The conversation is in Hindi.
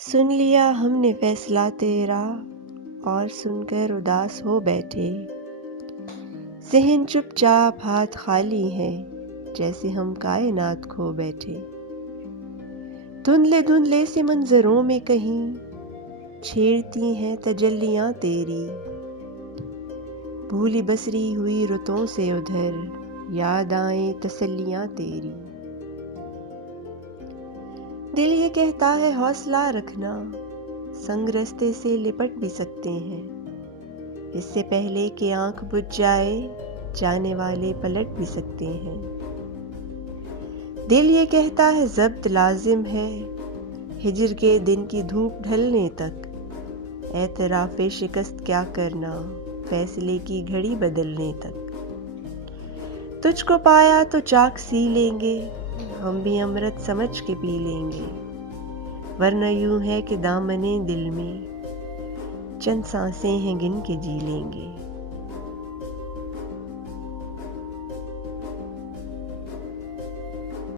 सुन लिया हमने फैसला तेरा और सुनकर उदास हो बैठे। ज़हन चुपचाप हाथ खाली है जैसे हम कायनात खो बैठे। धुंधले धुंधले से मंजरों में कहीं छेड़ती हैं तजल्लियां तेरी। भूली बसरी हुई रुतों से उधर याद आए तसल्लियां तेरी। दिल ये कहता है हौसला रखना, संग रास्ते से लिपट भी सकते हैं। इससे पहले कि आंख बुझ जाए जाने वाले पलट भी सकते हैं। दिल ये कहता है ज़ब्त लाजिम है हिजर के दिन की धूप ढलने तक। एतराफ़े शिकस्त क्या करना फैसले की घड़ी बदलने तक। तुझको पाया तो चाक सी लेंगे हम भी अमृत समझ के पी लेंगे। वरना यूं है कि दामने दिल में चंद सांसें हैं गिन के जी लेंगे।